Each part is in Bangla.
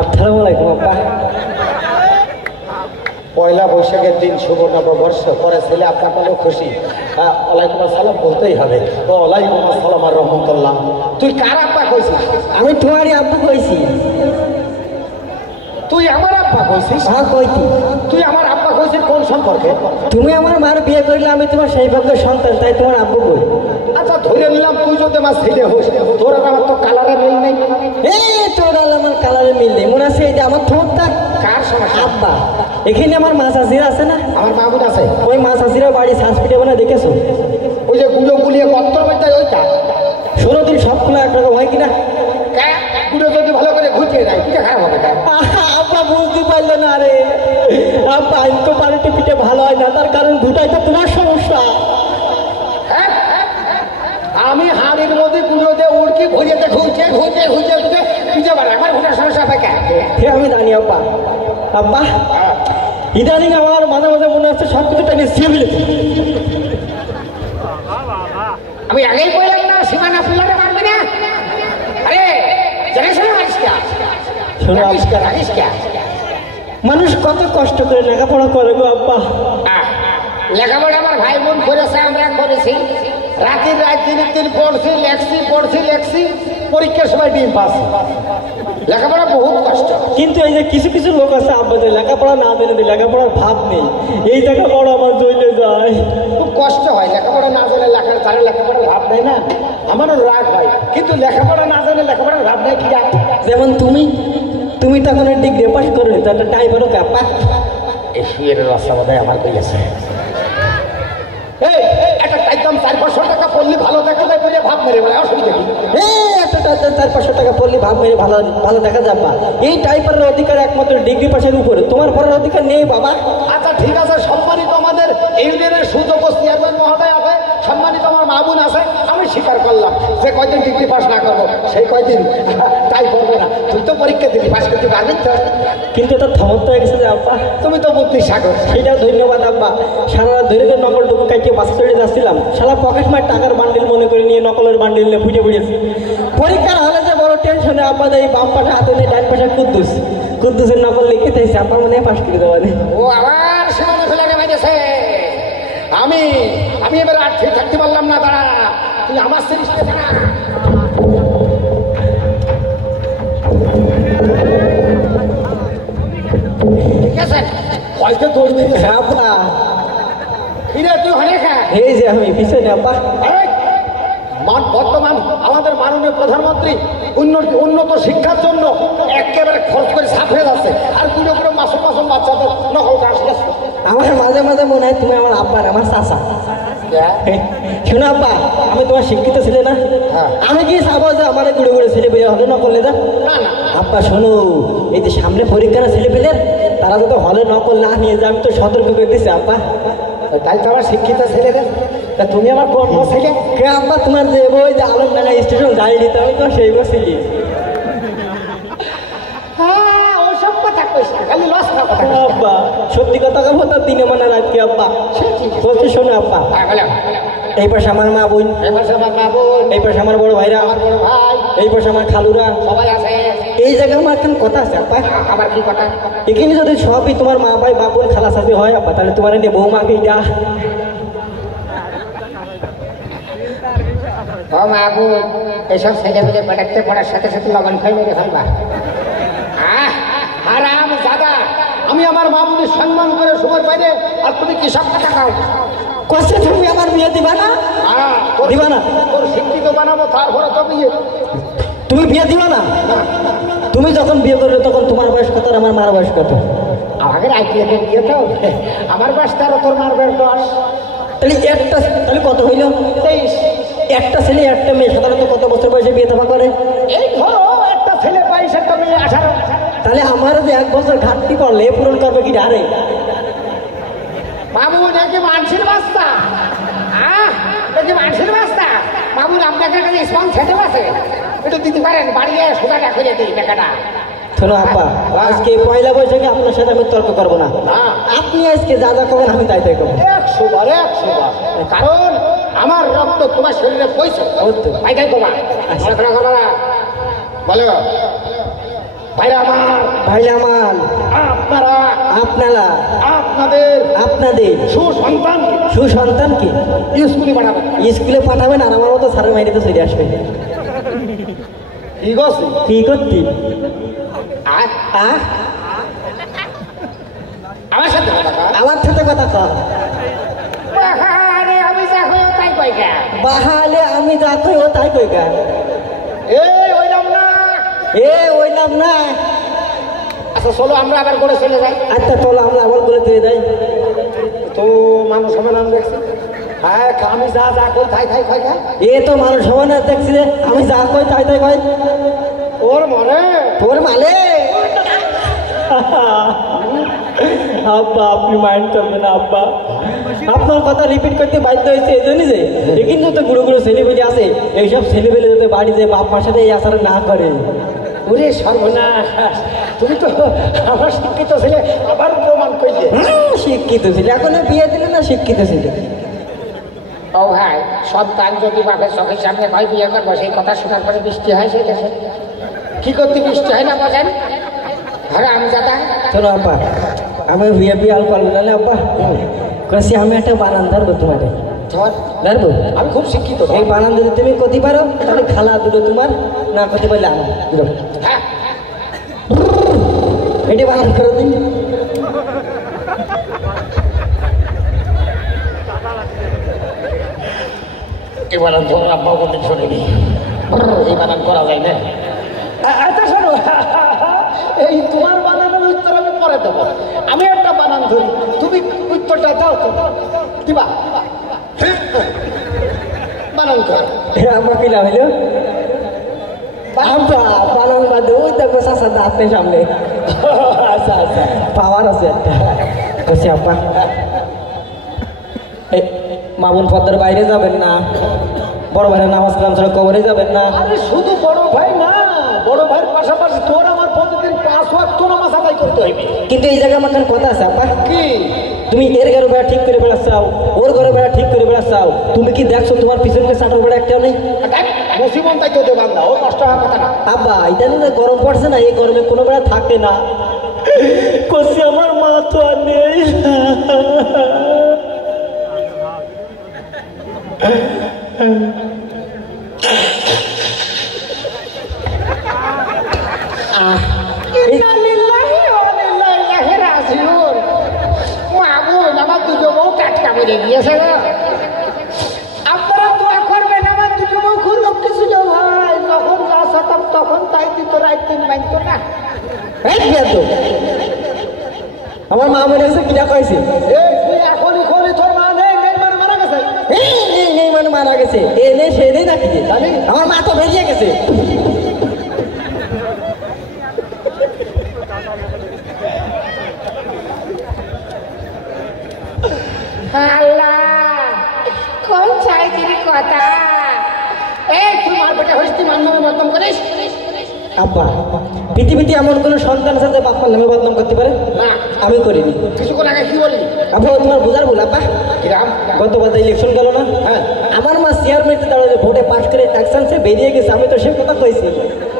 আসসালামু আলাইকুম আব্বা। পয়লা বৈশাখের দিন শুভ নববর্ষ পরে ছেলে আপনার বলেও খুশি। ওয়ালাইকুম আসসালাম বলতেই হবে। ওয়ালাইকুম আসসালাম আর রহমতুল্লাহ। তুই কার আব্বা কইছিস? আমি তোমারই আব্বু কইছি। তুই আমার আব্বা কইছিস? হ্যাঁ কইতি। তুই আমার আব্বা কইছিস কোন সম্পর্কে? তুমি আমার মার বিয়ে করলে আমি তোমার সৌভাগ্য সন্তান, তাই তোমার আব্বু কই। আচ্ছা ধরে নিলাম তুই যদি আমার ছেলে হোস, তোর আর আমার তো কালারে মিল নেই। তোর আর আমার কালারে মিল নেই। মনে আছে এই যে আমার ঠোঁটটা কার সমস্যা? আব্বা। এখানে আমার মা চাষিরা আছে না, আমার মামুন আছে। ওই মা চাষিরা বাড়ি সাজপিটে বানা দেখেছো? ওই যে গুলো গুলিয়ে কত মধ্যে ওইটা 16 দিন সব খোলা একরকম হয় কিনা? গুলো যদি ভালো করে ঘুচিয়ে দেয় পিঠা খারাপ হবে। আব্বা বুঝতে পারলো না রে আব্বা, তো বাড়িতে পিঠে ভালো হয় না, তার কারণ দুটাই তো তোমার সমস্যা। আমি হাড়ির মধ্যে গুলো দিয়ে উড়কি ঘুরিয়ে ঘুরছে ঘুরছে ঘুরছে ঘুরছে পিঠে বাড়ে আমার ঘুরার সমস্যা হবে কেন? আমি জানি আব্বা। আব্বা ইদানিং আমার মাঝে মাঝে মনে হচ্ছে সব কিছু টাইমে সিভিল। আমি আগেই বললাম না সীমানা ফুলারে মারবে না। আরে মানুষ কত কষ্ট করে লেখাপড়া করে গো আব্বা। লেখাপড়া আমার ভাই বোন করেছে, আমরা করেছি। রাতের রাত দিনের দিন পড়ছি লেখছি পরীক্ষার সময় ডিম পাস। লেখাপড়া বহুত কষ্ট। কিন্তু এই যে কিছু কিছু লোক আছে আব্বা, যে লেখাপড়া না জেনে দিই, লেখাপড়ার ভাব নেই, এই লেখাপড়া আমার জ্বলে যায়। খুব কষ্ট হয় লেখাপড়া না জানে, যারা লেখাপড়ার ভাব নেই না, আমারও রাগ হয়। কিন্তু লেখাপড়া না জানে লেখাপড়ার ভাব নেই কি? যেমন তুমি তখন ডিগ্রি পাস করো, তো একটা টাইপেরও ব্যাপার। এই শুয়ের রাস্তা বোধহয় আমার কই আছে। একটা একদম 400-500 টাকা পড়লে ভালো দেখা যায় বলে ভাব মেরে বলে অসুবিধা কি? একটা 400-500 টাকা পড়লে ভাব মেরে ভালো দেখা যাবা। এই টাইপের অধিকার একমাত্র ডিগ্রি পাসের উপরে, তোমার পড়ার অধিকার নেই বাবা। আচ্ছা ঠিক আছে, সম্মানিত আমাদের ইউনিয়নের সুযোগ্য চেয়ারম্যান মহোদয় আছে, সম্মানিত আমার মা বোন আছে, আমি স্বীকার করলাম যে কয়দিন ডিগ্রি পাস না করবো সেই কয়দিন তাই পড়বে না। তুই তো পরীক্ষা দিবি, পাস করতে পারবেন তো? কিন্তু এটা থমত্ব হয়ে গেছে যে আব্বা, তুমি তো বুদ্ধি সাগর। সেটা ধন্যবাদ আব্বা। সারা রাত ধরে ধরে নকল টুকু কাটিয়ে বাস চড়ে যাচ্ছিলাম, সারা পকেট মার টাকার বান্ডিল মনে করে নিয়ে নকলের বান্ডিল নিয়ে ফুটে ফুটেছি। পরীক্ষার হলে যে বড় টেনশনে আব্বা, এই বাম পাশে হাতে নেই, ডান পাশে কুদ্দুসের নকল লিখে দিয়েছে, আব্বা মনে হয় পাস করে দেওয়া নেই। ও আবার সীমানা ফেলে নেমেছে। আমি এবার আর ঠিক থাকতে পারলাম না। দাঁড়া, তুই আমার সিরিজ না। ঠিক আছে, হয়তো তোর আব্বা ফিরে তুই হলে খা। এই যে আমি পিছনে আব্বা। বর্তমান আমাদের মাননীয় প্রধানমন্ত্রী উন্নত শিক্ষার জন্য একেবারে খরচ করে সাফে যাচ্ছে, আর গুলো করে মাসুম বাচ্চাদের নকল কাজ। আমার মাঝে মাঝে মনে হয় তুমি আমার আব্বার, আমার চাচা। শোনো আব্বা, আমি তোমার শিক্ষিত ছেলে না, আমি কি চাবো যে আমার গুড়ে গুড়ে ছেলে পেলে হলে নকল না? আব্বা শোনো, এই যে সামনে পরীক্ষার ছেলে পেলে তারা যত হলে নকল না নিয়ে যায়, আমি তো সতর্ক করে দিচ্ছি আব্বা। তাই তো আমার শিক্ষিত ছেলেদের। তা তুমি আমার কোন ছেলে? কে আব্বা, তোমার যে বই যে আলমডাঙ্গা স্টেশন গাড়ি দিতে, আমি তো সেই বসেছি। ওসব কথা কইছি, খালি লস না কথা। আব্বা সত্যি কথা বলবো তো, দিনে মানে রাত কি আব্বা বলছে। শোনো আব্বা, এই পাশে আমার মা বোন, এই পাশে আমার বড় ভাইরা, এই পাশে আমার খালুরা সবাই আছে। এই জায়গায় আমার এখন কথা আছে আব্বা। আবার কি কথা? এখানে যদি সবই তোমার মা ভাই বাপ বোন খালা সাথে হয় আব্বা, তাহলে তোমার এনে বৌমাকে এটা বাবু এসব ছেলে মেলে পেটাতে পড়ার সাথে সাথে লগন খাই মেরে ফেলবা। আরাম দাদা, আমি আমার মা বোনের সম্মান করে সময় পাইলে, আর তুমি কি সব কথা খাও? কষ্ট তুমি আমার বিয়ে দিবা না? দিবা না? তোর শিক্ষিত বানাবো, তারপরে তো বিয়ে। তুমি বিয়ে দিবা না? তুমি যখন বিয়ে করবে তখন তোমার বয়স কত আর আমার মার বয়স কত? আমাকে আইপিএলের বিয়ে তো, আমার বয়স 13, তোর মার বয়স 10। তাহলে কত হইল? 23। একটা ছেলে একটা মেয়ে সাধারণত কত বছর বয়সে বিয়ে থাকা করে? এই ধরো একটা ছেলে 22, একটা মেয়ে 18। তাহলে আমার যে 1 বছর ঘাটতি করলে পূরণ করবে কি আরে? বাবু নাকি মানুষের বাস্তা, নাকি মানুষের বাস্তা। বাবুর আপনাকে কাছে স্পঞ্জ খেতে আছে, একটু দিতে পারেন, বাড়িয়ে সোজাটা করে দিই টাকাটা। শোনো আব্বা, আজকে পয়লা বৈশাখে আপনার সাথে আমি তর্ক করবো না। আপনি আজকে যা যা করবেন আমি তাই তাই করবো। 100 বার। কারণ আমার রক্ত তোমার শরীরে বইছে, তাই তাই করবা। বলো ভাইরা আমার, ভাইরা আমার, আপনারা, আপনারা, আপনাদের আপনাদের সুসন্তানকে সুসন্তানকে স্কুলে পাঠাবেন। স্কুলে পাঠাবেন আর আমার মতো সারের মাইরিতে চলে আসবে। ঠিক আছে? কি করতি? আমার সাথে কথা কয়। আমার সাথে কথা কর। বাহারে আমি যা কই তাই কই গা। বাহালে আমি যা কই ও তাই কই গা। এই ওইলাম না। ওইলাম না। আচ্ছা চলো আমরা আবার করে চলে যাই। আচ্ছা চলো আমরা আবার বলে দিয়ে যাই। তো মানুষ সমান দেখছি। হ্যাঁ আমি যা যা কই তাই তাই কই গা। তো মানুষ সমান দেখছি রে, আমি যা কই তাই তাই কই। ওর মরে তোর মালে। আব্বা আপনি মাইন্ড করবেন না আব্বা, আপনার কথা রিপিট করতে বাধ্য হয়েছে এই জন্যই যে কিন্তু তো গুঁড়ো গুঁড়ো ছেলেবেলে আছে, এইসব ছেলেবেলে যাতে বাড়ি যে বাপ মার সাথে এই আচার না করে। ওরে সর্বনাশ, তুমি তো আমার শিক্ষিত ছেলে আবার প্রমাণ করলে। শিক্ষিত ছেলে এখনো বিয়ে দিলে না শিক্ষিত ছেলে। ও ভাই, সন্তান যদি বাপের চোখের সামনে হয় বিয়ে করবো, সেই কথা শোনার পরে বৃষ্টি হয়, সেই দেশে কি করতে বৃষ্টি হয় না বলেন? ঘরে আমি দাদা চলো আব্বা, আমি বিয়ে বিয়ে আল পারবো না আব্বা, কাছে আমি একটা বানান ধরবো তোমারে। ধরবো? আমি খুব শিক্ষিত। এই বানান যদি তুমি করতে পারো তাহলে খালা দুটো তোমার, না করতে পারলে আমার। হ্যাঁ, এটি বানান করে দিন। এই বানান ধর আব্বা বলতে শুনিনি, এই বানান করা যায় না। আচ্ছা শোনো, এই তোমার বানানোর উত্তর আমি পরে দেবো। আমি একটা বানান ধরি, তুমি উত্তরটা দাও তো। দিবা বানান করো। আমার পিলা হইলো আব্বা বানান বাদে ওই দেখো চাষা দাঁতের সামনে। আচ্ছা আচ্ছা, পাওয়ার আছে একটা। কাছে আব্বা এই মামুন পদ্মার বাইরে যাবেন না, বড় ভাইয়ের নামাজ কালাম ছাড়া কবরে যাবেন না। আরে শুধু বড় ভাই না, বড় ভাইয়ের পাশাপাশি তোর আমার প্রতিদিন 5 ওয়াক্ত নামাজ আদায় করতে হইবে। কিন্তু এই জায়গায় আমার কথা আছে আব্বা, কি তুমি এর ঘরে বেড়া ঠিক করে বেড়াচ্ছাও, ওর ঘরে বেড়া ঠিক করে বেড়াচ্ছাও, তুমি কি দেখছো তোমার পিছনকে চাটোর বেড়া একটাও নেই? মুসিবন তাই তো দেবান না, ও নষ্ট হওয়ার কথা না। আব্বা ইদানিং যে গরম পড়ছে না, এই গরমে কোনো বেড়া থাকে না। কষি আমার মা তো আর নেই। আমার দুটো বউ টাটকা বেড়ে গিয়েছে না। আপনারা দোয়া করবেন আমার দুটো বউ খুব লক্ষ্মী ছিল ভাই, যখন যা সাতাম তখন তাই দিত, রাত দিন মানত না। আমার মা মনে হয়েছে কিনা কয়েছে তুই এখনই খোলি, তোর মা নেই, মারা গেছে। নেই মানে মারা গেছে, এ নেই সে নেই নাকি? আমার মা তো বেরিয়ে গেছে। আল্লাহ কোন চাইছিলি কথা? এই তুই মার বেটা হইস, তুই মান্য বদনাম করিস আব্বা পৃথিবীতে এমন কোন সন্তান আছে যে বাপ্পার নামে বদনাম করতে পারে? না। আমি করিনি। কিছুক্ষণ আগে কি বলি? আব্বা তোমার বোঝার ভুল আব্বা। কিরাম গতবার ইলেকশন গেল না, হ্যাঁ, আমার মা চেয়ারম্যানকে দাঁড়ালে ভোটে পাশ করে অ্যাকশনসে বেরিয়ে গেছে, আমি তো সে কথা কইছি।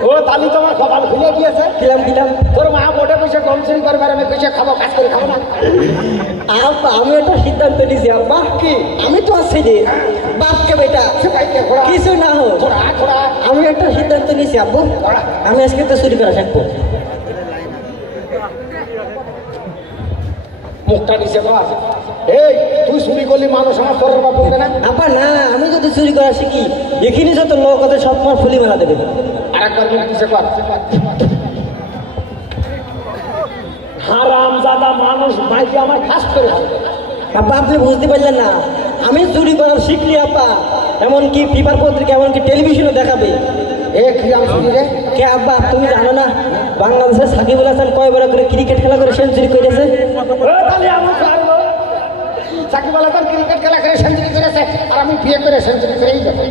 ও তালি তোমার কপাল খুলে গিয়েছে। কিলাম কিলাম তোর মা বোটে পয়সা কম চুরি করবে, আর আমি পয়সা খাবো, কাজ করে খাবো না। আব্বা আমি একটা সিদ্ধান্ত নিয়েছি আব্বা। কি? আমি তো আছি যে বাপকে বেটা কিছু না হোক, আমি একটা সিদ্ধান্ত নিয়েছি আব্বু, আমি আজকে তো চুরি করা শিখবো। মুখটা নিচে কর। এই তুই চুরি করলি, মানুষ আমার তোর বাপ বলবে না? আব্বা না, আমি যদি চুরি করা শিখি এখানে যত লোক আছে সব তোমার ফুলি মেলা দেবে। আরেকবার মুখ নিচে কর। হারাম জাদা মানুষ মাইকে আমার ফাস্ট করে ফেলবে। আব্বা আপনি বুঝতে পারলেন না, আমি চুরি করার শিখলি আব্বা এমনকি পেপার পত্রিকা এমনকি টেলিভিশনে দেখাবে। এ কিরাম চুরি রে? কে আব্বা তুমি জানো না বাংলাদেশের সাকিবুল হাসান কয়বার করে ক্রিকেট খেলা করে সেঞ্চুরি করেছে? তাহলে আমার সাকিব আল হাসান ক্রিকেট খেলা করে সেঞ্চুরি করেছে, আর আমি বিয়ে করে সেঞ্চুরি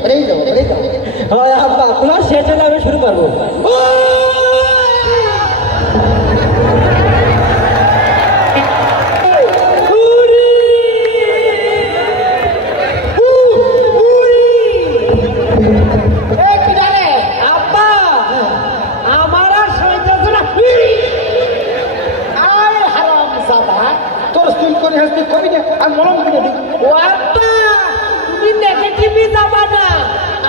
করেই যাবো। হয় আব্বা তোমার শেষ হলে আমি শুরু করবো। আব্বা আমার আর সহ্য হচ্ছে না। হয়েছে তুই কবি না আমি মলম কিনে দিই। ও আব্বা তুমি নেগেটিভই যাবা না,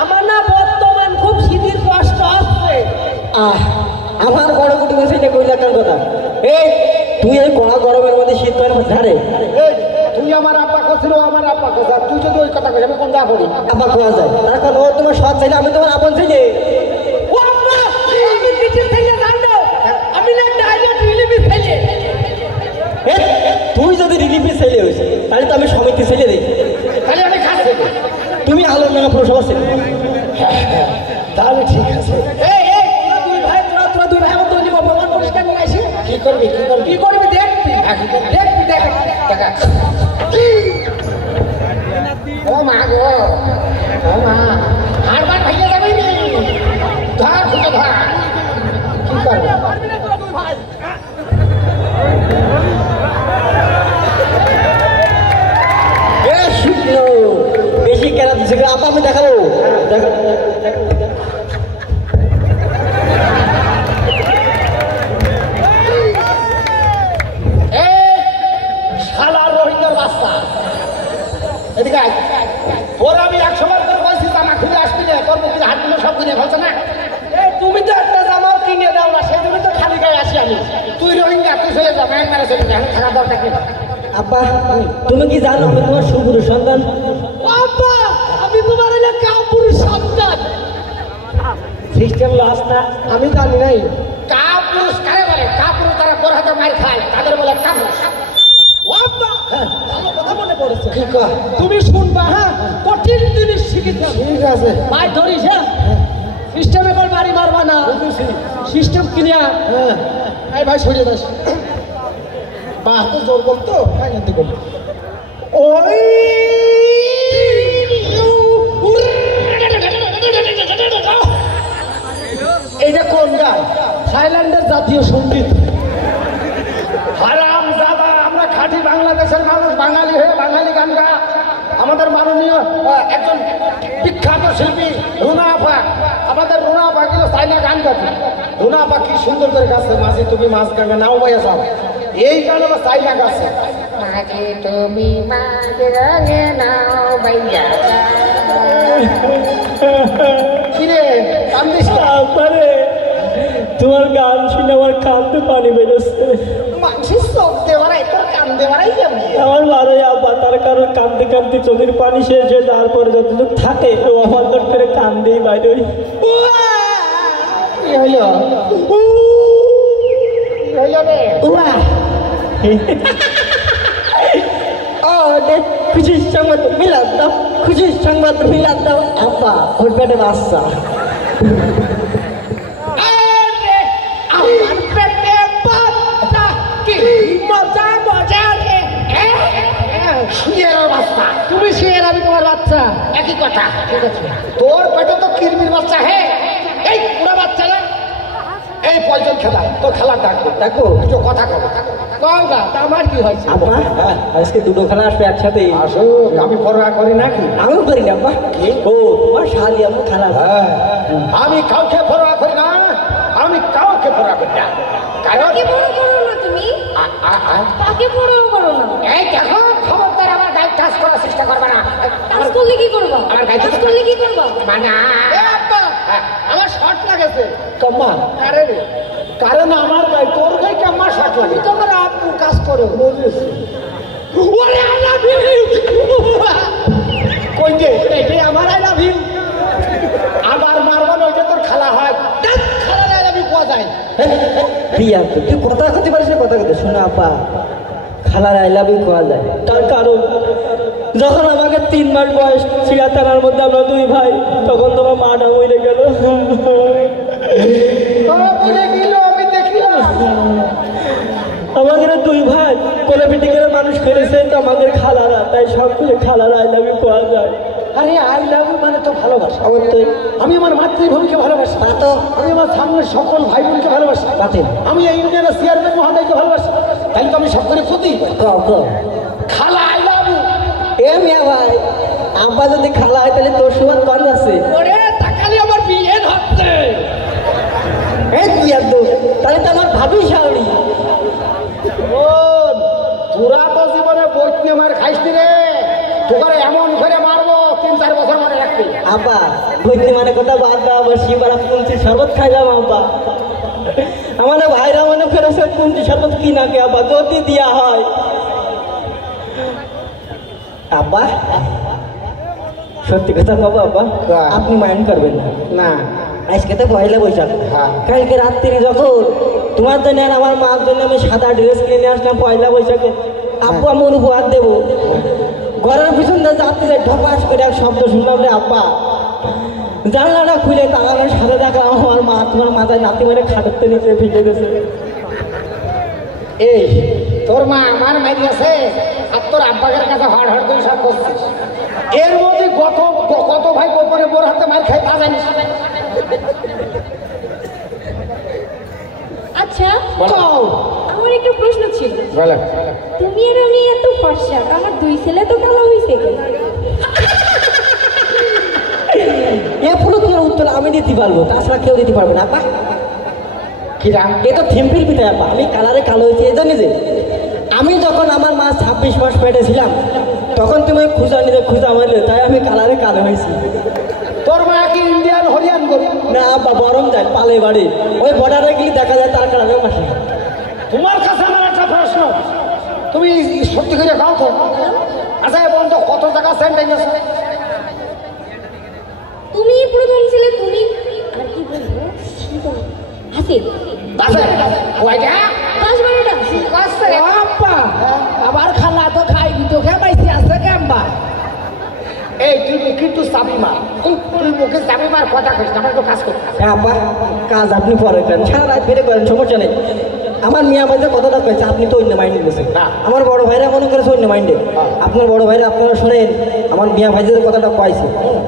আমার না বর্তমান খুব শীতের কষ্ট হচ্ছে। আমার বড় কুটুম আছে এটা কইলা কার কথা? এই তুই এই কড়া গরমের মধ্যে শীত করে ঝাড়ে। এই তুই আমার আব্বা কছিল, আমার আব্বা কথা, তুই যদি ওই কথা কইস আমি কোন যা করি? আব্বা কোয়া যায় তার কারণ ও তোমার সৎ ছেলে, আমি তোমার আপন ছেলে। ও আব্বা আমি দিদির ছেলে জানো, আমি না ডাইরেক্ট রিলিফি ছেলে। তুই যদি রিলিফি ছেলে হইস তাহলে তো আমি সমিতি ছেলে রে, তাহলে আমি খাচ্ছি তুমি আলোর নামা পুরসভা ছেলে। তাহলে ঠিক আছে। এই এই তোরা দুই ভাই, তোরা দুই ভাই আমার তো ভগবান পরিষ্কার নিয়ে আসি। কি করবি কি করবি? কি করবি দেখবি, দেখবি দেখ দেখা ও মা গো, ও মা হাড়বার ভাইয়া যাবে নি, ধর খুঁজে ধর। কি করবে? শুকনো বেশি কেনা দিচ্ছে আপা, আমি দেখাবো। শালার রোহিঙ্গার বাচ্চা, এদিকে আয়। ওর আমি 100 বার করে বলছি জামা খুলে আসবি না, তোর মুখে হাত দিলে সব কিনে ফেলছে না। তুমি তো একটা জামাও কিনে দাও না, সেই জন্য তো খালি গায়ে আসি আমি। তুই রোহিঙ্গা, তুই চলে যা, মায়ের মারা চলে যা, থাকা দরকার কি? আব্বা তুমি কি জানো আমি তোমার সুপুরুষ সন্তান? আব্বা আমি তোমার কাপুরুষ সন্তান। সিস্টেম লস না, আমি জানি নাই। কাপুরুষ কারে বলে? কাপুরুষ তারা বড় হাতে মার খায়, তাদের বলে কাপুরুষ। আব্বা আমার কথা মনে পড়েছে, কি কর? তুমি শুনবা। হ্যাঁ কঠিন জিনিস শিখেছি। ঠিক আছে, মার ধরিস। হ্যাঁ সিস্টেমে বল বাড়ি মারবা না, সিস্টেম ক্লিয়ার। হ্যাঁ এই ভাই সরিয়ে দাস। মা তো জোর বলতো, হ্যাঁ কিন্তু বলতো ওই এইটা কোন গান? থাইল্যান্ডের জাতীয় সঙ্গীত। হারাম দাদা, আমরা খাঁটি বাংলাদেশের মানুষ, বাঙালি হয়ে বাঙালি গান গা। আমাদের মাননীয় একজন বিখ্যাত শিল্পী রুনা আপা, আমাদের রুনা আপা কিন্তু চাইনা গান গাছে। রুনা আপা কি সুন্দর করে গাছে, মাঝি তুমি মাছ গাঙ্গা নাও ভাইয়া সব এই গান আমার চাইনা গাছে। মাঝে তুমি মাঝ রঙে নাও ভাইয়া কিরে কান্দিস না? আরে তোমার গান শুনে আমার কান্দে পানি বেরোচ্ছে। মানুষের চোখ দেওয়ারাই তোর কান দেওয়ারাই কেমনি? আমার ভালোই আব্বা, তার কারণ কান্দতে কান্দতে চোখের পানি শেষ হয়ে তারপরে যতটুকু থাকে ও আমার করে কান্দেই বাইরে। কি হইল? কি হইল রে? খুশির সংবাদ মিলাদ দাও, খুশির সংবাদ মিলাদ দাও। আব্বা ওর পেটে বাচ্চা। আমার পেটে বাচ্চা, কি মজা মজা রে। শুয়ের বাচ্চা তুমি শিয়ার, আমি তোমার বাচ্চা। একই কথা। ঠিক আছে, তোর পেটে তো কিরমির বাচ্চা। হে এই পুরা বাচ্চা না, এই পয়জন খেলা তোর খেলার ডাকবো, দেখো কিছু কথা কব। গঙ্গা তা আমার কি হয়েছে আব্বা? আজকে দুটো খেলা আসবে একসাথে। আসুক, আমি পরোয়া করি নাকি? আমিও করি না আব্বা। ও তোমার শালি আমার খেলা। হ্যাঁ, আমি কাউকে পরোয়া করি না, আমি কাউকে পরোয়া করি না। কারণ কাকে বড় করো না তুমি, কাকে বড় করো না। এই দেখো খবরদার আমার গায়ে টাচ করার চেষ্টা করবে না। কাজ করলে কি করবা, আমার গায়ে কাজ করলে কি করবা? মানে আমার শর্ট লাগেছে কম্মা। কারে রে? কারণ আমার গায়ে, তোর গায়ে কেমন শর্ট লাগে? তোমার আপু কাজ করো। বুঝিস? ওরে আই লাভ ইউ। কই যে এটাই আমার আই লাভ ইউ। আবার মারবান ওইটা তোর খেলা হয়। খেলা আই লাভ ইউ কোয়া যায়। প্রিয়া তুই কথা করতে পারিস না, কথা কথা শোনা আপা। খালার আই লাভ ইউ কোয়া যায় তার কারণ যখন আমাকে 3 মাস বয়স চিড়াতানার মধ্যে আমরা দুই ভাই, তখন তোমার মাটা মরে গেল। বলে গেল আমি দেখলাম। আমাদের দুই ভাই কোলে পিটি করে মানুষ করেছে তো আমাদের খালারা, তাই সব কিছু খালারা আই লাভ ইউ কোয়া যায়। আরে আই লাভ ইউ মানে তো ভালোবাসা। আমার তো আমি আমার মাতৃভূমিকে ভালোবাসি, তো আমি আমার সামনের সকল ভাই বোনকে ভালোবাসি, বাতিল আমি এই ইউনিয়নের চেয়ারম্যান মহোদয়কে ভালোবাসি। তাই তো আমি সব করে ক্ষতি খালা আই লাভ ইউ। এ মিয়া ভাই, আব্বা যদি খালা হয় তাহলে তোর সমান কম আছে। ওরে তাকালি আমার বিয়ে হচ্ছে। এই বিয়ার দো তাহলে তো আমার ভাবি শাওরি। তোরা তো জীবনে বই আব্বা বইতে মানে কথা বাদ দাও, আবার শিবারা কুঞ্চি শরবত খাইলাম আব্বা। আমাদের ভাইরা মনে করেছে কুঞ্চি শরবত কি নাকি আব্বা, যদি দিয়া হয়। আব্বা সত্যি কথা কব আব্বা, আপনি মাইন্ড করবেন না। না আজকে তো পয়লা বৈশাখ, হ্যাঁ। কালকে রাত্রি যখন তোমার জন্য আর আমার মার জন্য আমি সাদা ড্রেস কিনে আসলাম পয়লা বৈশাখে, আব্বু আমি উপহার দেবো। ঘরের পিছন দিয়ে যাতে ঢপাস করে এক শব্দ শুনলাম রে আব্বা, জানলাটা খুলে তাকানোর সাথে দেখলাম আমার মা তোমার মাথায় নাতি মানে খাটাতে নিচে ফিরে গেছে। এই তোর মা আমার মাই আছে আর তোর আব্বাকের কাছে হড় হড় করে সব করছিস। এর মধ্যে কত ভাই গোপনে বোর হাতে মার খাই তা জানিস? আচ্ছা বলো। আমার একটা প্রশ্ন ছিল, বলো। তুমি আর আমি এত ফর্সা, আমার দুই ছেলে তো কালো হয়েছে কেন? এ পুরো উত্তর আমি দিতে পারবো, তাছাড়া কেউ দিতে পারবে না আব্বা। কিরাম? এ তো থিম্পিল পিঠা আব্বা, আমি কালারে কালো হয়েছি এই জানি যে আমি যখন আমার মা 26 মাস পেটে ছিলাম তখন তুমি খুঁজা মারলে, তাই আমি কালারে কালো হয়েছি। তোর মা কি ইন্ডিয়ান হরিয়ান গরু? না আব্বা বরং যায় পালে বাড়ি, ওই বর্ডারে গেলে দেখা যায় তার কালারে মাসে। তোমার কাছে আমার একটা প্রশ্ন, তুমি সত্যি করে খাও তো? আচ্ছা বন্ধ কত টাকা স্যান্ডাইজ আছে? তুমি প্রথম ছেলে, তুমি আর কি বলবো আছে আছে কয়টা? 10-12টা। বাপ্পা আবার খালা তো খাইবি তো খেপাইছি আছে কেমবা? এই তুই কিন্তু চাবি মার, তুই মুখে যাবি মার কথা কইস না, আমার তো কাজ করতে হবে। হ্যাঁ আব্বা, কাজ আপনি পরে করেন, সারা রাত বেড়ে করেন, সমস্যা নেই। আমার মিয়া ভাইদের কথাটা কয়েছে, আপনি তো অন্য মাইন্ডে গেছেন। না। আমার বড় ভাইরা মনে করেছে অন্য মাইন্ডে। আপনার বড় ভাইরা আপনারা শোনেন, আমার মিয়া ভাইদের কথাটা কয়েছে।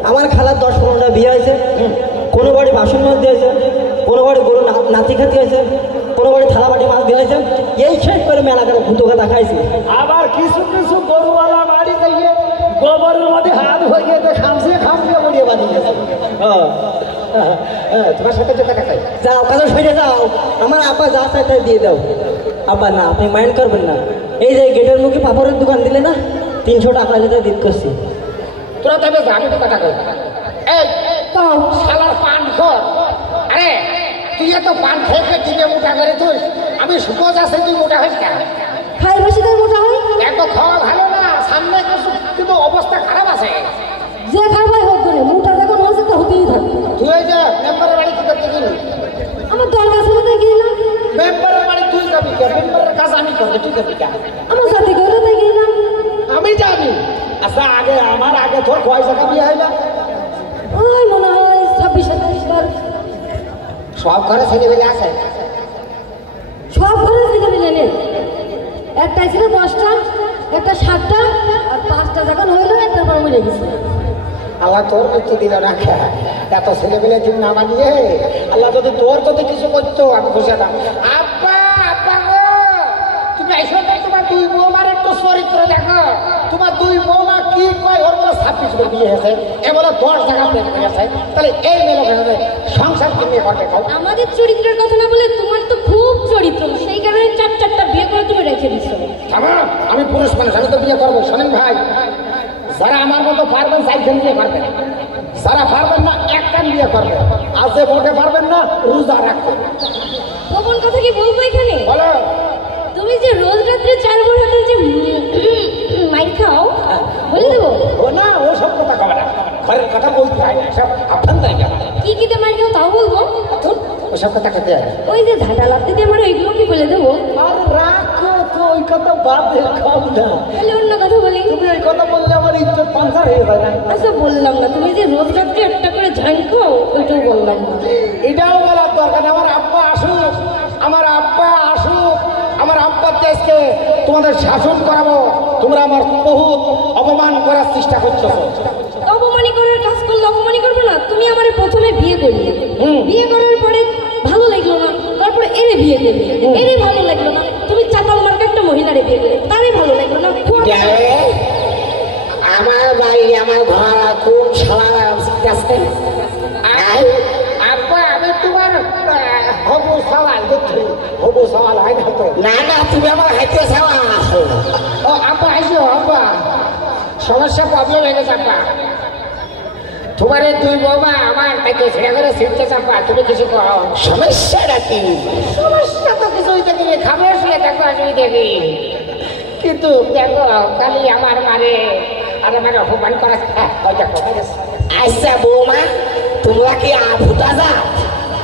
আমার খালার 10-15টা বিয়ে হয়েছে, কোনো বাড়ি বাসন মাছ দিয়েছে, কোনো বাড়ি গরু নাতি খাতি হয়েছে, কোনো বাড়ি থালা বাটি মাছ দিয়ে হয়েছে, এই শেষ করে মেলা করে ভূত কথা খাইছে। আবার কিছু কিছু গরুওয়ালা বাড়ি থেকে গোবরের মধ্যে হাত হয়ে খামসিয়ে বড়িয়ে বানিয়েছে। তোমার সাথে যে টাকা খাই যাও কাজে সরে যাও, আমার আব্বা যা চাই তাই দিয়ে দাও। আব্বা না, আপনি মাইন্ড করবেন না। এই যে গেটের মুখে পাপড়ের দোকান দিলে না, 300 টাকা যেটা দিত করছি। তোরা তবে আমি তো কথা কই। এই শালার পান খোর, আরে তুই এত পান খেয়ে দিবে মোটা করে তুই, আমি সুপোজ আছে তুই মোটা হইস কেন? খাই বসে তাই মোটা হয়। এত খাওয়া ভালো না, সামনে কিন্তু অবস্থা খারাপ আছে। যে খাবার হোক করে মোটা যখন হচ্ছে তো হতেই থাকবে। তুই এই যে মেম্বারের বাড়ি কি করতে গেলি? আমার দরকার ছিল তাই গেলাম। মেম্বারের বাড়ি তুই যাবি কে? মেম্বারের কাজ আমি করবো, তুই করবি কে? আমার সাথে করে তাই গেলাম। আমি জানি। আচ্ছা আমার আগে তোর কয় টাকা বিয়ে হইলো? ওই মনে হয় 26-27 বার। সব ঘরে ছেলে বেলে আছে। সব ঘরে থেকে মিলে একটাই ছিল 10টা, একটা 7টা, আর 5টা যখন হইলো একটা পর মরে গেছে। আল্লাহ তোর করতে দিল না, এত ছেলে বেলে তুই না মানিয়ে। আল্লাহ যদি তোর যদি কিছু করতো আমি খুশি হতাম। আব্বা আব্বা গো, তুমি এসো তো, তোমার দুই বৌমার একটু চরিত্র দেখো। তোমার দুই বৌমা কি কয়, ওর বলে 26 করে বিয়ে হয়েছে, এ বলে 10 টাকা প্রেম করে গেছে। তাহলে এই মেয়ে সংসার কিনে করবে খাও। আমাদের চরিত্রের কথা না বলে তোমার তো খুব চরিত্র, সেই কারণে 4-4টা বিয়ে করে তুমি রেখে দিচ্ছ। আমি পুরুষ মানুষ, আমি তো বিয়ে করবো। শোনেন ভাই, যারা আমার মতো পারবেন 4 বিয়ে করবেন, যারা পারবেন না 1 বিয়ে করবেন, আর যে ভোটে পারবেন না রোজা রাখবেন। গোপন কথা কি বলবো এখানে? বলো। তুমি যে রোজ রাত্রে 4 বার হাতে যে মাইর খাও, বলে দেবো ও না, ও সব কথা কবে না, ঘরের কথা বলতে হয় না, সব আপনার তাই কেন? কি কিতে মাইর খাও তাও বলবো। ওসব কথা খেতে হয়। ওই যে ধাটা লাগতে দিয়ে আমার ওইগুলো কি বলে দেবো? আর রাখো তো, ওই কথা বাদ দে, কম না। তাহলে অন্য কথা বলি। তুমি এই কথা বললে আমার ইজ্জত পাঞ্চার হয়ে যায় না। আচ্ছা বললাম না, তুমি যে রোজ রাত্রে একটা করে ঝাঁক খাও, ওইটাও বললাম না। এটাও বলার দরকার নেই। আমার আব্বা আসুক, আমার আব্বা আসুক, আমার আব্বার দেশকে তোমাদের শাসন করাবো। তোমরা আমার বহুত অপমান করার চেষ্টা করছো। অপমানি করার কাজ করলে অপমানি করবো না? তুমি আমার প্রথমে বিয়ে করলে, বিয়ে করার পরে ভালো লাগলো না, তারপরে এরে বিয়ে করলে, এরে ভালো লাগলো না, তুমি চাতাল মার্কা একটা মহিলারে বিয়ে করলে, তারে ভালো লাগলো না। আমার বাড়ি আমার ঘর কোন শালা আছে? আব্বা আমি তোমার হবু সওয়াল দেখছি। হবু সওয়াল হয় না তো? না না, তুমি আমার হাইতে সওয়াল। ও আব্বা আইসো, আব্বা সমস্যা প্রবলেম হয়ে গেছে আব্বা। তোমার এই দুই বৌমা আমার তাকে ছেড়ে করে শিখতে চাপা, তুমি কিছু কও। সমস্যাটা কি? সমস্যা তো কিছুই দেখি, খাবে শুয়ে দেখো আসবি দেখি, কিন্তু দেখো খালি আমার মারে আর আমার অপমান করা। ওই দেখো আচ্ছা বৌমা, তোমরা কি ফুটা যা?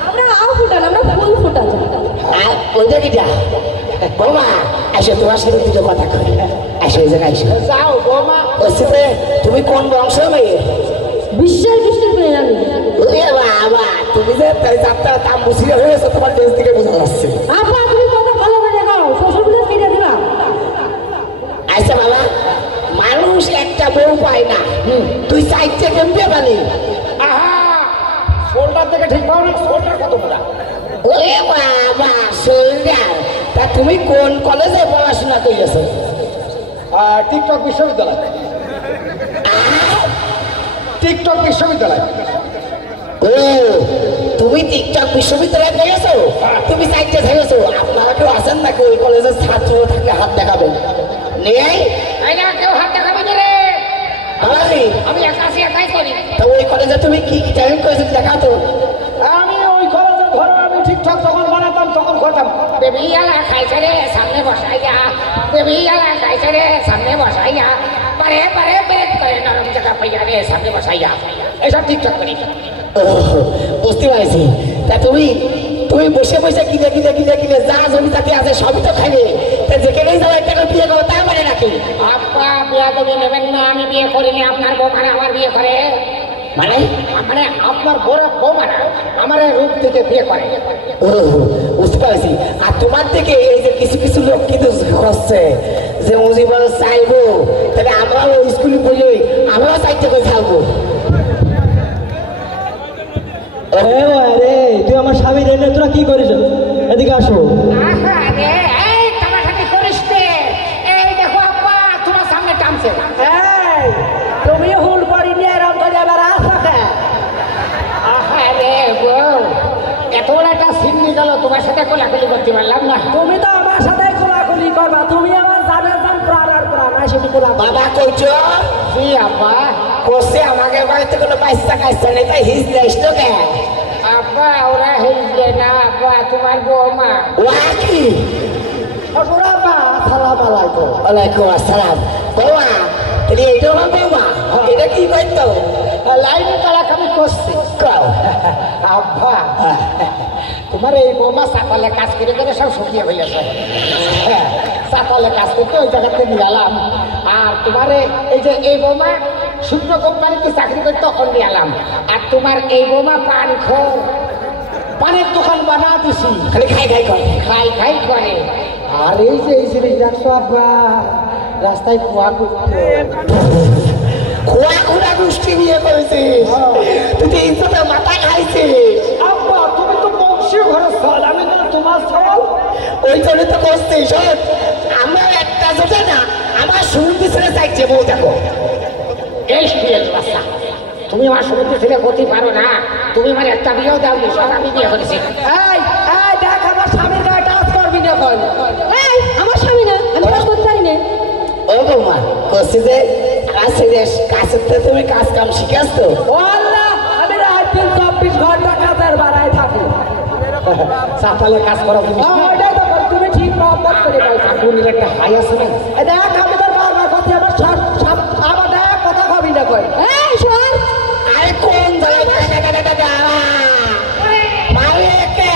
আমরা আও ফুটান, আমরা ফুল ফুটান। ওইটা কি যা? বৌমা আসো, তোমার সাথে দুটো কথা কই। আসো এই জায়গায় আসো। যাও বৌমা। বলছি তুমি কোন বংশ মেয়ে? বিশ্বাস বিশ্বাস করে আমি বাবা, তুমি যে যাত্রা তা মুসিরা হয়েছে, তোমার দেশ থেকে বোঝা যাচ্ছে। আপা তুমি কথা ভালো করে গাও, শ্বশুর বিদেশ কেটে দিলাম। আচ্ছা বাবা, মানুষ একটা বউ পায় না, তুই চাইতে কেমবে পালি? আহা, শোল্ডার থেকে ঠিক পাও না, শোল্ডার কত বড়? ওরে বাবা, সোলজার। তা তুমি কোন কলেজে পড়াশোনা করেছো? টিকটক বিশ্ববিদ্যালয়। টিকটক বিশ্ববিদ্যালয়। ও, তুমি টিকটক বিশ্ববিদ্যালয়ে গেছো? তুমি চাইতে থেকেছো? আপনারা কেউ আছেন নাকি ওই কলেজের ছাত্র থাকলে হাত দেখাবেন? নেই? কেউ হাত দেখাবে না রে, বাবাজি, আমি একাশি একাই করি। তা ওই কলেজে তুমি কি ট্যালেন্ট করেছো দেখা তো? আমি ওই কলেজে ধরো আমি ঠিকঠাক যখন বানাতাম তখন করতাম। বেবি আলা খাইছে রে সামনে বসাইয়া, বেবি আলা খাইছে রে সামনে বসাইয়া, পারে পারে ব্রেক করে নরম জায়গা পাইয়া রে সামনে বসাইয়া, এসব ঠিকঠাক করি। ও, বুঝতে পারছি। তা তুমি বসে বসে কিনে কিনে কিনে কিনে যা জমি জাতি আছে সবই তো খাবে। তা যেখানেই যাও একটা করে বিয়ে করো, তার মানে নাকি? আপা বিয়া তুমি নেবেন না, আমি বিয়ে করিনি। আপনার বউ মানে আমার বিয়ে করে, মানে মানে আপনার বড় বউ মানে আমার রূপ থেকে বিয়ে করে। ও, বুঝতে পারছি। আর তোমার থেকে এই যে কিছু কিছু লোক কিন্তু হচ্ছে যে মুজিবল চাইবো, তাহলে আমরাও স্কুলে পড়ি, আমরাও চাইতে করে থাকবো। আরে তুই আমার স্বামী রে, তোরা কি করিস? এদিকে আসো। আহা রে, এই টানাটানি করিস নে। এই দেখো আপা তোমার সামনে টানছে। এই তুমি হুল করি নিয়ে এরকম করে আবার আসা। আহা রে বউ, এত বড় একটা সিন্নি গেল, তোমার সাথে কোলাকুলি করতে পারলাম না। তুমি তো আমার সাথে কোলাকুলি করবা, তুমি আমার জানের দাম প্রাণ আর প্রাণ আসে কোলা। বাবা কইছো জি আপা। কোসে আমাকে বাড়িতে কোনো পয়সা কাইসা নেই, তাই হিজ আসতো কে? আপা ওরা হইলে না আপা, তোমার বৌমা। ওয়া কি? শ্বশুরাব্বা সালাম আলাইকুম। ওয়ালাইকুম আসসালাম। বৌমা, তাহলে এইটা আমার বৌমা? এটা কি করতো? লাইনে তালাক আমি করছি। কও। আব্বা তোমার এই বৌমা সাতালে কাজ করে করে সব শুকিয়ে ফেলেছে। সাতালে কাজ করতে ওই জায়গাতে নিয়ে এলাম। আর তোমার এই যে এই বৌমা শুকনো কোম্পানিতে চাকরি করতে ওখানে নিয়ে এলাম। আর তোমার এই বৌমা পান খোর, পানের দোকান বানা দিছি, খালি খাই খাই করে। খাই খাই করে। আর এই যে এই জিনিস দেখছো আব্বা, রাস্তায় খোয়া করতো। খোয়া খোলা গোষ্ঠী বিয়ে করেছিস? তুই তো ইজ্জতে মাথা খাইছিস। আব্বা তুমি তো বংশীয় ঘরের ফল, আমি তো তোমার ফল। ওই জন্য তো করছিস। শোন, আমরা একটা জোটে না, আমার শুরুর পিছনে চাইছে বউ দেখো। এই স্কুলের বাচ্চা, তুমি আমার সমুদ্র ছেলে করতে পারো না। তুমি আমার একটা বিয়েও দাও নি, সব আমি বিয়ে করেছি। এই এই দেখ আমার স্বামীর গায়ে টাচ করবি না কল। এই আমার স্বামী না, আমি কাজ করতে পারি না। ও বৌমা, করছি যে কাছে তুমি কাজ কাম শিখাস তো? ও আল্লাহ, আমি রাত দিন 24 ঘন্টা কাজের বাড়ায় থাকি। সাতালে কাজ করা জিনিস না। ওইটাই তো বল, তুমি ঠিক মহব্বত করে বলছো। আগুনের একটা হাই আছে না। এই দেখ আমি তোর বারবার কথা, আমার আমার দেখ কথা খাবি না কই। এই সর, আরে কোন জায়গায় মারে কে?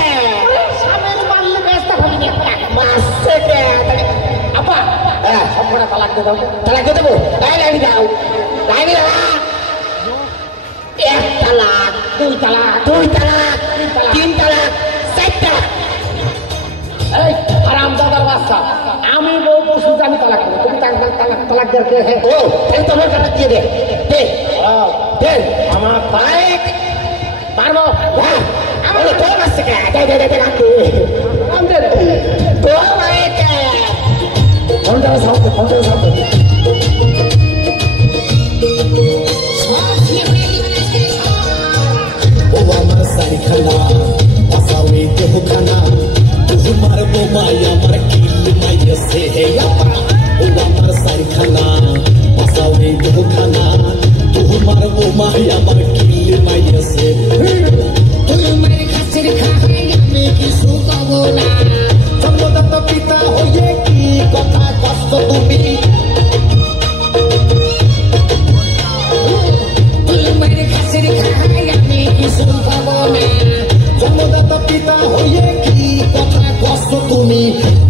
স্বামীর মারলে ব্যস্ত হবি না। মাসে কে? আপা হ্যাঁ, সব করে তালাক দিয়ে দাও। তালাক দিয়ে দেবো? লাইনি দাও, লাইনি দাও। 1 তালাক, 2 তালাক, 2 তালাক, 3 তালাক, 4 তালাক। এই হারাম দাদার বাচ্চা, আমি বউ পশু আমি তালাক দেবো, তুমি তালাক দেওয়ার কে? ও, তাহলে তোমার তালাক দিয়ে দে। দে, দে। আমার বাইক পারবো। আমার তোর মাসে কে? দে দে দে দে রাখি। তোর বাইক কে? ফোনটা সামনে, ফোনটা সামনে। ও আমার সারিখানা পাসাওই দেহখানা তোমার বোমাই আমার কিল মাইছে হে আপা। ও আমার সারিখানা পাসাওই দেহখানা তোমার বোমাই আমার কিল পাবো না জন্মদাতা পিতা হয়ে কি কথা কষ্ট তুমি তোমার কাছে খাই আমি কিছু পাবো না জন্মদাতা পিতা হয়ে কি কথা কষ্ট তুমি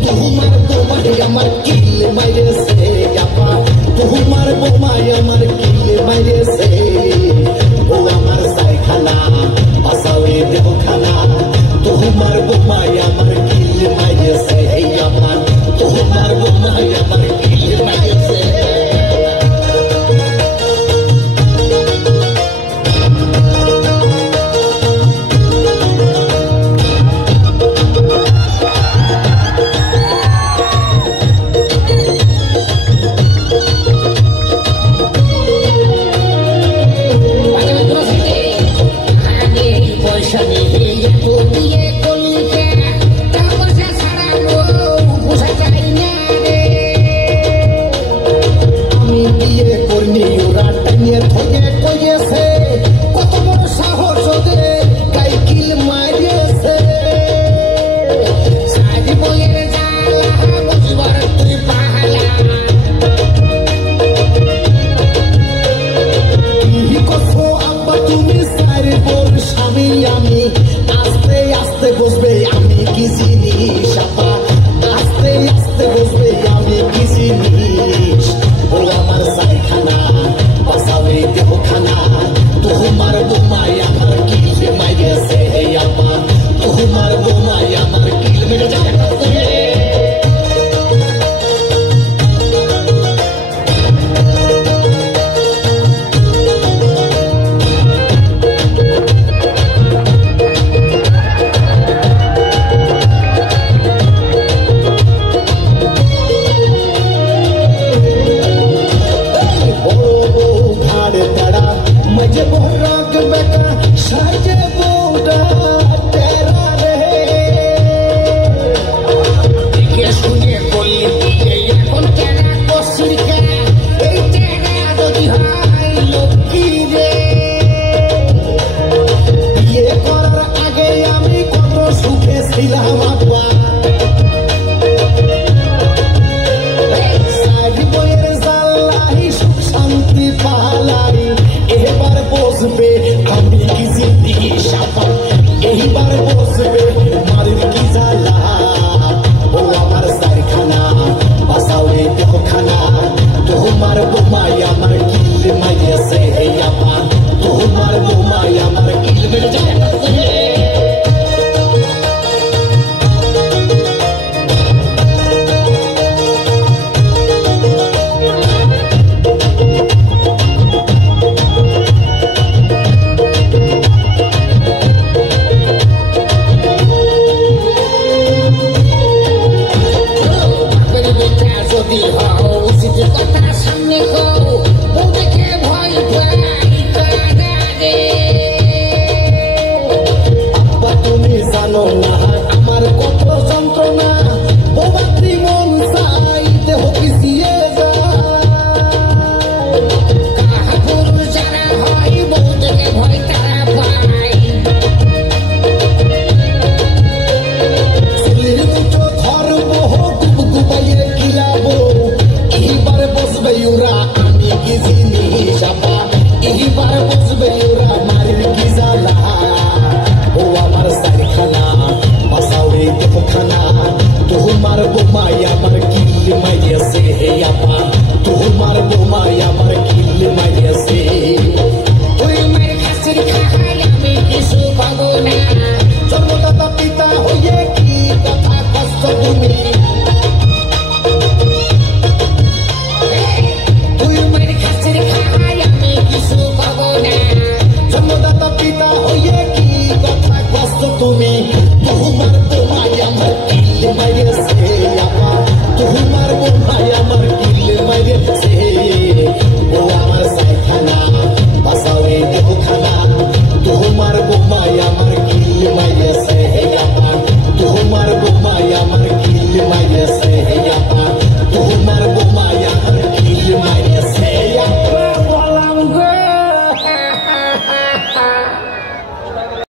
তোমার বোমাই আমার কিল মাইরেছে আপা তোমার বোমাই আমার কিল মাইরেছে ও আমার সাইখানা বাসাওয়ে দেহখানা তোমার বোমাই আমার কিল মাইরেছে আমার তোমার বোমাই আমার কিল মাইরেছে তুমি তোমার বোমাই আমার কিল মাইরেছে